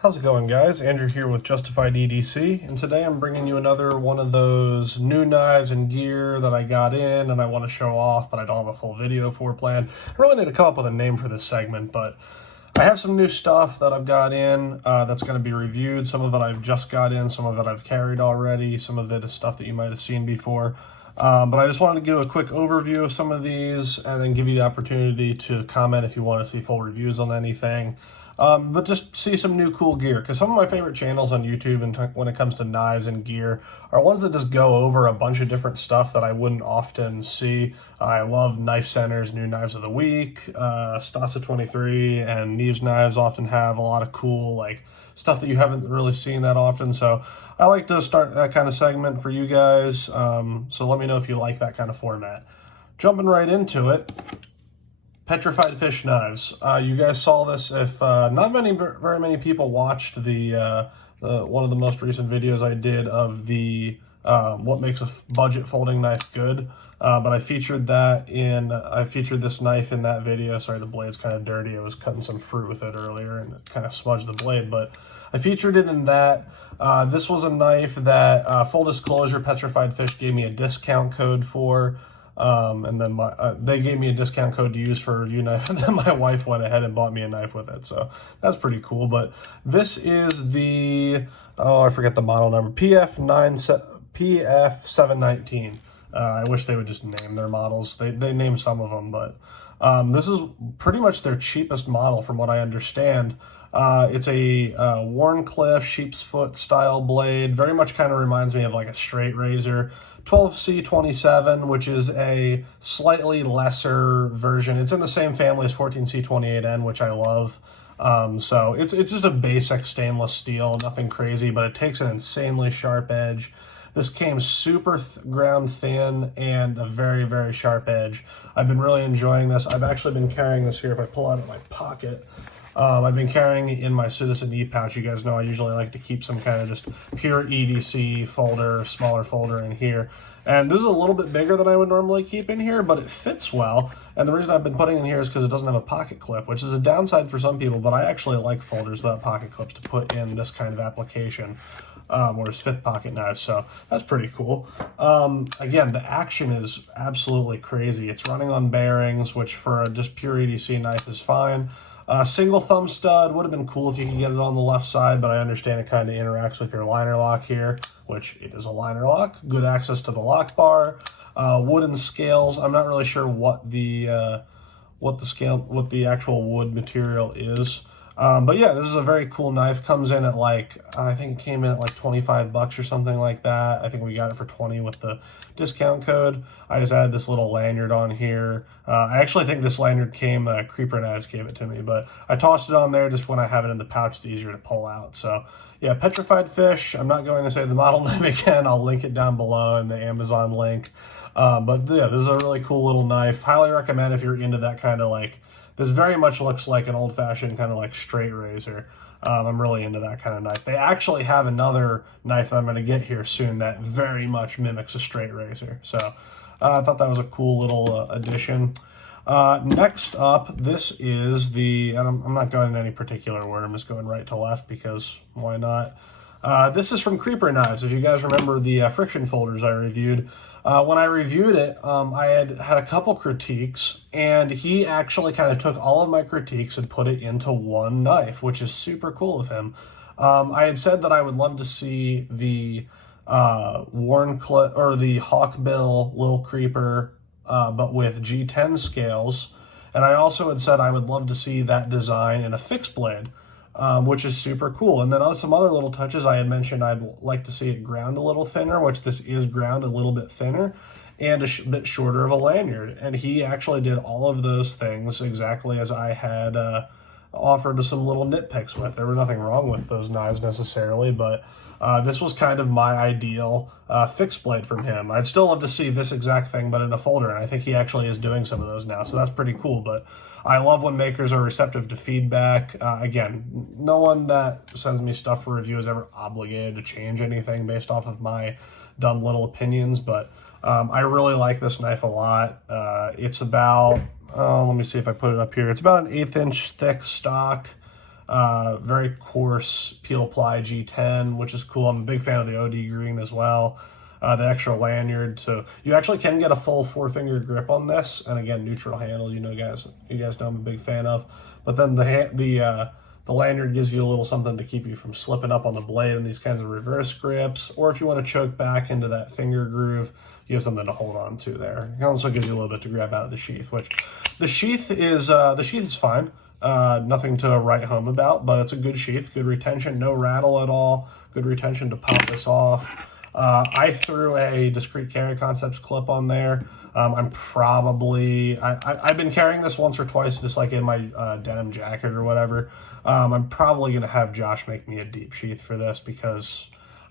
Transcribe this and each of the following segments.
How's it going, guys? Andrew here with Justified EDC, and today I'm bringing you another one of those new knives and gear that I got in and I want to show off, but I don't have a full video for planned. I really need to come up with a name for this segment, but I have some new stuff that I've got in that's going to be reviewed. Some of it I've just got in, some of it I've carried already, some of it is stuff that you might have seen before. But I just wanted to give a quick overview of some of these and then give you the opportunity to comment if you want to see full reviews on anything. But just see some new cool gear, because some of my favorite channels on YouTube and when it comes to knives and gear are ones that just go over a bunch of different stuff that I wouldn't often see. I love Knife Center's New Knives of the Week. Stasa 23 and Knives Knives often have a lot of cool like stuff that you haven't really seen that often, so I like to start that kind of segment for you guys. So let me know if you like that kind of format. Jumping right into it. Petrified fish knives. You guys saw this. If not very many people watched the one of the most recent videos I did of the what makes a budget folding knife good. But I featured this knife in that video. Sorry, the blade's kind of dirty. I was cutting some fruit with it earlier and it kind of smudged the blade, but I featured it in that. This was a knife that, full disclosure, Petrified Fish gave me a discount code for. And then they gave me a discount code to use for a review knife, and then my wife went ahead and bought me a knife with it, so that's pretty cool. But this is the, oh, I forget the model number, PF719. I wish they would just name their models. They name some of them, but this is pretty much their cheapest model from what I understand. It's a Warncliffe sheep's foot style blade. Very much kind of reminds me of like a straight razor. 12C27, which is a slightly lesser version. It's in the same family as 14C28N, which I love. So it's just a basic stainless steel, nothing crazy, but it takes an insanely sharp edge. This came super ground thin and a very, very sharp edge. I've been really enjoying this. I've actually been carrying this here. If I pull out of my pocket, I've been carrying it in my Citizen E-pouch. You guys know I usually like to keep some kind of just pure EDC folder, smaller folder in here. And this is a little bit bigger than I would normally keep in here, but it fits well. And the reason I've been putting it in here is because it doesn't have a pocket clip, which is a downside for some people, but I actually like folders without pocket clips to put in this kind of application, or as fifth pocket knives, so that's pretty cool. Again, the action is absolutely crazy. It's running on bearings, which for a just pure EDC knife is fine. Single thumb stud would have been cool if you could get it on the left side, but I understand it kind of interacts with your liner lock here, which it is a liner lock. Good access to the lock bar. Wooden scales. I'm not really sure what the actual wood material is. But yeah, this is a very cool knife. Comes in at like, I think it came in at like 25 bucks or something like that. I think we got it for 20 with the discount code. I just added this little lanyard on here. I actually think this lanyard came, Creeper Knives gave it to me, but I tossed it on there just when I have it in the pouch, it's easier to pull out. So yeah, Petrified Fish. I'm not going to say the model name again. I'll link it down below in the Amazon link. But yeah, this is a really cool little knife. Highly recommend if you're into that kind of like, this very much looks like an old-fashioned kind of like straight razor. I'm really into that kind of knife. They actually have another knife that I'm going to get here soon that very much mimics a straight razor. So I thought that was a cool little addition. Next up, this is the, and I'm not going in any particular order. I'm just going right to left because why not? This is from Creeper Knives. If you guys remember the friction folders I reviewed, when I reviewed it, I had a couple critiques, and he actually kind of took all of my critiques and put it into one knife, which is super cool of him. I had said that I would love to see the Warncliffe or the Hawkbill Lil Creeper, but with G10 scales, and I also had said I would love to see that design in a fixed blade. Which is super cool. And then on some other little touches, I had mentioned I'd like to see it ground a little thinner, which this is ground a little bit thinner, and a bit shorter of a lanyard. And he actually did all of those things exactly as I had offered some little nitpicks with. There was nothing wrong with those knives necessarily, but this was kind of my ideal fixed blade from him. I'd still love to see this exact thing, but in a folder, and I think he actually is doing some of those now, so that's pretty cool. But I love when makers are receptive to feedback. Again, no one that sends me stuff for review is ever obligated to change anything based off of my dumb little opinions, but I really like this knife a lot. It's about, let me see if I put it up here. It's about an 1/8 inch thick stock. Very coarse peel ply G10, which is cool. I'm a big fan of the OD green as well. The extra lanyard, so you actually can get a full 4-finger grip on this, and again, neutral handle. You guys know I'm a big fan of. But then the lanyard gives you a little something to keep you from slipping up on the blade in these kinds of reverse grips, or if you want to choke back into that finger groove, you have something to hold on to there. It also gives you a little bit to grab out of the sheath, which the sheath is fine. Nothing to write home about, but it's a good sheath, good retention, no rattle at all, good retention to pop this off. I threw a discrete carry concepts clip on there. I've been carrying this once or twice, just like in my denim jacket or whatever. I'm probably going to have Josh make me a deep sheath for this because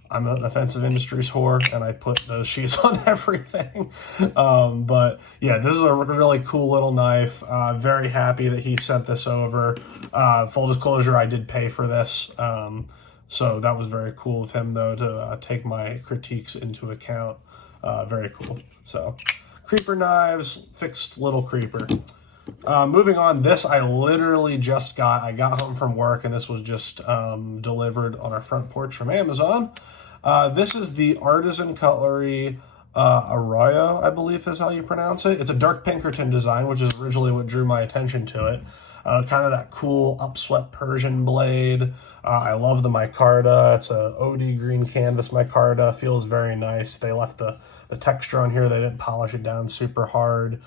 I'm an offensive industries whore and I put those sheaths on everything. But yeah, this is a really cool little knife. Very happy that he sent this over. Full disclosure, I did pay for this. So that was very cool of him, though, to take my critiques into account. Very cool. So, Creeper Knives, fixed little Creeper. Moving on, this I literally just got. I got home from work, and this was just delivered on our front porch from Amazon. This is the Artisan Cutlery Arroyo, I believe is how you pronounce it. It's a dark Pinkerton design, which is originally what drew my attention to it. Kind of that cool upswept Persian blade. I love the micarta. It's a OD green canvas micarta. Feels very nice. They left the texture on here. They didn't polish it down super hard.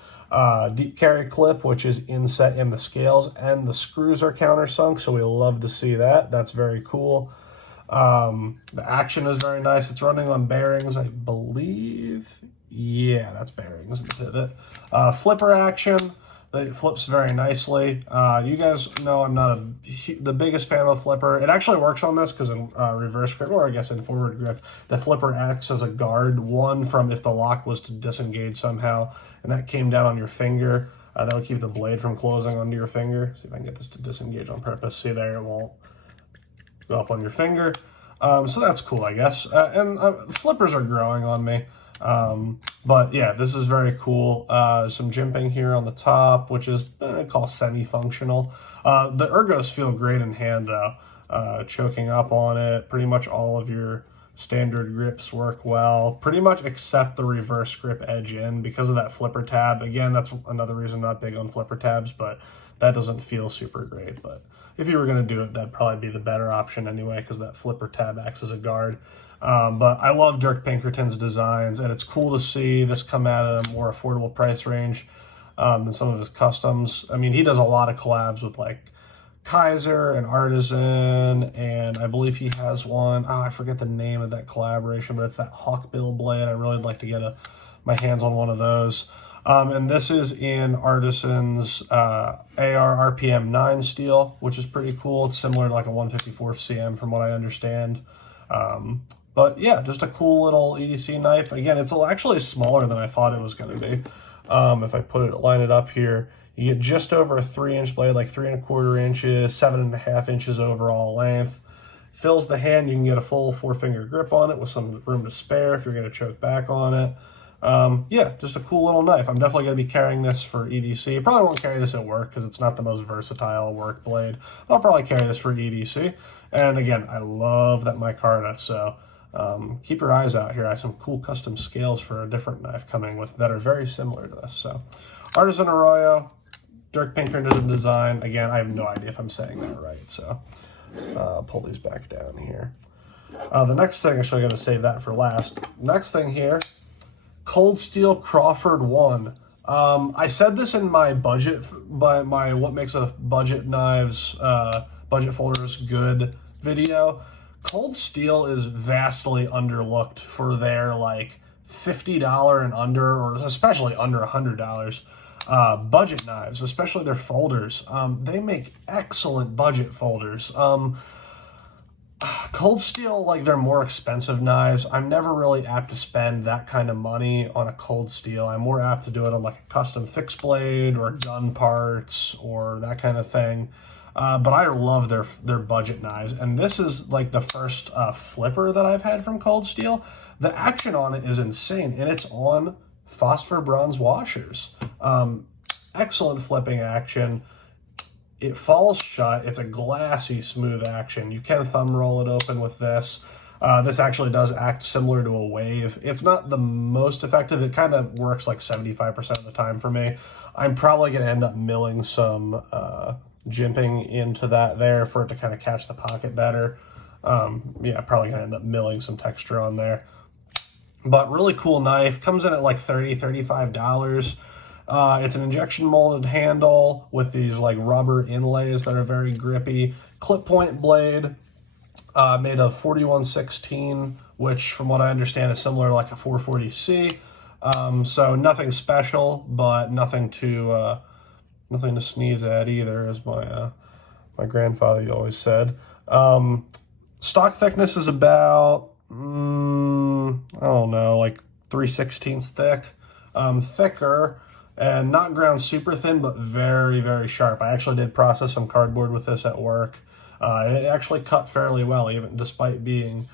Deep carry clip, which is inset in the scales, and the screws are countersunk, so we love to see that. That's very cool. The action is very nice. It's running on bearings, I believe. Yeah, that's bearings. Flipper action. It flips very nicely. You guys know I'm not the biggest fan of flipper. It actually works on this because in reverse grip, or I guess in forward grip, the flipper acts as a guard. One, from if the lock was to disengage somehow, and that came down on your finger, that would keep the blade from closing onto your finger. See if I can get this to disengage on purpose. See there, it won't go up on your finger. So that's cool, I guess. And flippers are growing on me. But yeah, this is very cool. Some jimping here on the top, which is I call semi-functional. The ergos feel great in hand though. Choking up on it, pretty much all of your standard grips work well, pretty much except the reverse grip edge in because of that flipper tab. Again, that's another reason I'm not big on flipper tabs, but that doesn't feel super great. But if you were going to do it, that'd probably be the better option anyway, because that flipper tab acts as a guard. But I love Dirk Pinkerton's designs, and it's cool to see this come out at a more affordable price range than some of his customs. I mean, he does a lot of collabs with like Kaiser and Artisan, and I believe he has one. I forget the name of that collaboration, but it's that hawkbill blade. I really would like to get my hands on one of those. And this is in Artisan's AR RPM 9 steel, which is pretty cool. It's similar to like a 154th CM from what I understand. But yeah, just a cool little EDC knife. Again, it's actually smaller than I thought it was going to be. If I line it up here, you get just over a 3-inch blade, like 3 1/4 inches, 7.5 inches overall length. Fills the hand. You can get a full 4-finger grip on it with some room to spare if you're going to choke back on it. Yeah, just a cool little knife. I'm definitely going to be carrying this for EDC. Probably won't carry this at work because it's not the most versatile work blade. I'll probably carry this for EDC. And again, I love that micarta, so keep your eyes out here. I have some cool custom scales for a different knife coming with that are very similar to this. So Artisan Arroyo, Dirk Pinkerton design. Again, I have no idea if I'm saying that right, so I'll pull these back down here. The next thing, actually I'm going to save that for last. Next thing here, Cold Steel Crawford 1. I said this in my budget, my what makes a budget knives, budget folders good video. Cold Steel is vastly underlooked for their like $50 and under, or especially under $100 budget knives, especially their folders. They make excellent budget folders. Cold Steel, like, they're more expensive knives. I'm never really apt to spend that kind of money on a Cold Steel. I'm more apt to do it on like a custom fixed blade or gun parts or that kind of thing. But I love their budget knives, and this is like the first flipper that I've had from Cold Steel. The action on it is insane, and it's on phosphor bronze washers. Excellent flipping action. it falls shut. It's a glassy, smooth action. You can thumb roll it open with this. This actually does act similar to a wave. It's not the most effective. It kind of works like 75% of the time for me. I'm probably going to end up milling some jimping into that there for it to kind of catch the pocket better. Yeah, probably going to end up milling some texture on there. But really cool knife. Comes in at like $35. It's an injection molded handle with these like rubber inlays that are very grippy. Clip point blade, made of 4116, which from what I understand is similar to like a 440C. So nothing special, but nothing to sneeze at either, as my grandfather always said. Stock thickness is about, I don't know, like 3/16 thick. Thicker and not ground super thin, but very, very sharp. I actually did process some cardboard with this at work. And it actually cut fairly well, even despite being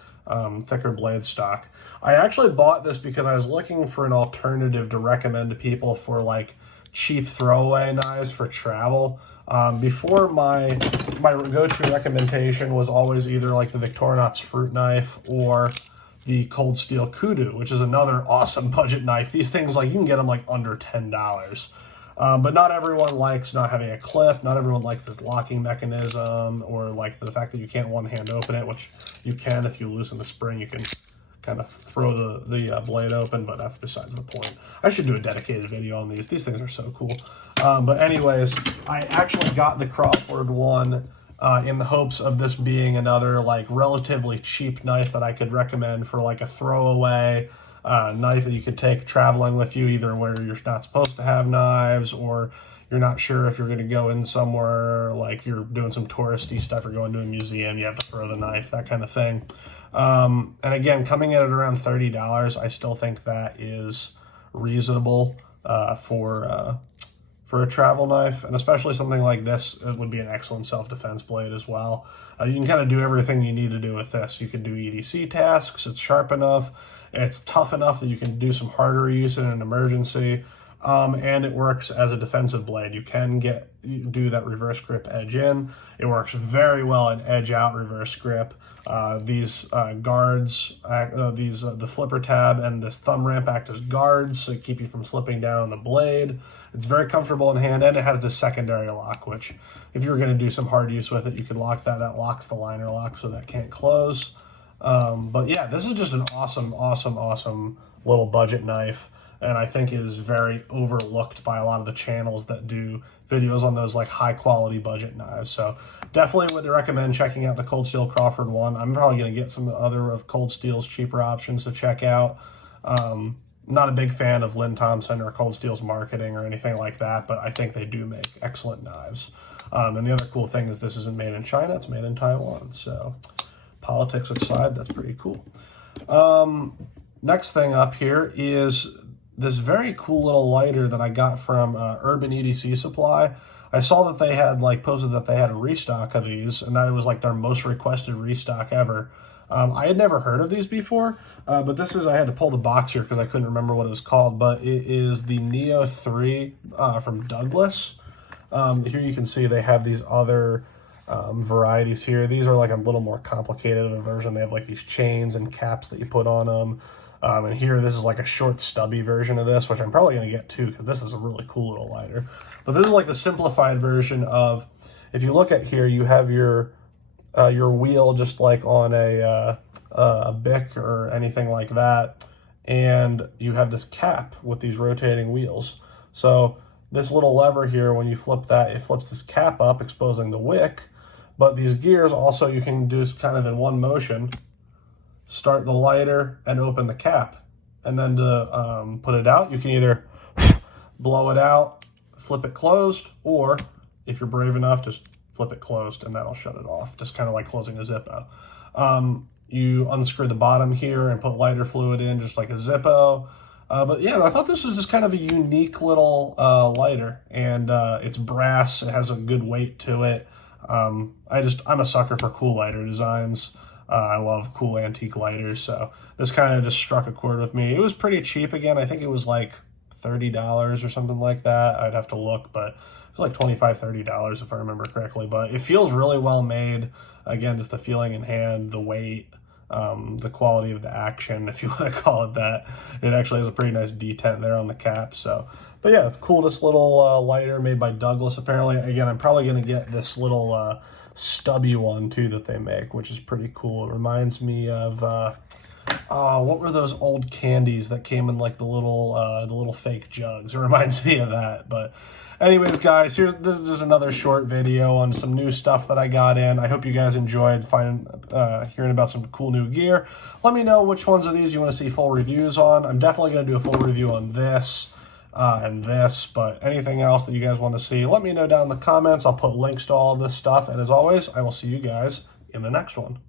thicker blade stock. I actually bought this because I was looking for an alternative to recommend to people for like cheap throwaway knives for travel. Before my go-to recommendation was always either like the Victorinox fruit knife or the Cold Steel Kudu, which is another awesome budget knife. These things, like, you can get them like under $10. But not everyone likes not having a clip. Not everyone likes this locking mechanism, or like the fact that you can't one-hand open it, which you can if you loosen the spring. You can kind of throw the blade open, but that's besides the point. I should do a dedicated video on these. These things are so cool. But anyways, I actually got the Crawford one in the hopes of this being another like relatively cheap knife that I could recommend for like a throwaway knife that you could take traveling with you, either where you're not supposed to have knives, or you're not sure if you're going to go in somewhere, like you're doing some touristy stuff or going to a museum, you have to throw the knife, that kind of thing. And again, coming in at around $30, I still think that is reasonable for a travel knife, and especially something like this, it would be an excellent self-defense blade as well. You can kind of do everything you need to do with this. You can do EDC tasks, it's sharp enough, it's tough enough that you can do some harder use in an emergency, and it works as a defensive blade. You can do that reverse grip edge in. It works very well in edge out reverse grip. These guards, the flipper tab and this thumb ramp act as guards, so keep you from slipping down on the blade. It's very comfortable in hand, and it has this secondary lock, which if you were going to do some hard use with it, you could lock that. That locks the liner lock, so that can't close. But yeah, this is just an awesome little budget knife, and I think it is very overlooked by a lot of the channels that do videos on those like high quality budget knives. So definitely would recommend checking out the Cold Steel Crawford one. I'm probably going to get some other of Cold Steel's cheaper options to check out. Not a big fan of Lynn Thompson or Cold Steel's marketing or anything like that, but I think they do make excellent knives. And the other cool thing is this isn't made in China, it's made in Taiwan. So politics aside, that's pretty cool. Next thing up here is this very cool little lighter that I got from Urban EDC Supply. I saw that they had posted that they had a restock of these, and that it was like their most requested restock ever. I had never heard of these before, but this is, I had to pull the box here because I couldn't remember what it was called, but it is the Neo 3 from Douglas. Here you can see they have these other varieties here. These are like a little more complicated of a version. They have like these chains and caps that you put on them. And here, this is like a short stubby version of this, which I'm probably going to get too, because this is a really cool little lighter. But this is like the simplified version of, if you look at here, you have your wheel just like on a Bic or anything like that, and you have this cap with these rotating wheels. So this little lever here, when you flip that, it flips this cap up, exposing the wick. But these gears also, you can do kind of in one motion, start the lighter and open the cap. And then to put it out, you can either blow it out, flip it closed, or if you're brave enough, just flip it closed and that'll shut it off, just kind of like closing a Zippo. You unscrew the bottom here and put lighter fluid in, just like a Zippo. But yeah, I thought this was just kind of a unique little lighter, and it's brass, it has a good weight to it. I'm a sucker for cool lighter designs. I love cool antique lighters, so this kind of just struck a chord with me. It was pretty cheap again. I think it was like $30 or something like that. I'd have to look, but It's like $25-$30 if I remember correctly, but it feels really well made. Again, just the feeling in hand, the weight, the quality of the action, if you want to call it that. It actually has a pretty nice detent there on the cap. So, but yeah, it's cool. This little lighter made by Douglas. Apparently, again, I'm probably going to get this little stubby one too that they make, which is pretty cool. It reminds me of what were those old candies that came in like the little fake jugs? It reminds me of that. But anyways, guys, this is just another short video on some new stuff that I got in. I hope you guys enjoyed hearing about some cool new gear. Let me know which ones of these you want to see full reviews on. I'm definitely going to do a full review on this and this, but anything else that you guys want to see, let me know down in the comments. I'll put links to all of this stuff, and as always, I will see you guys in the next one.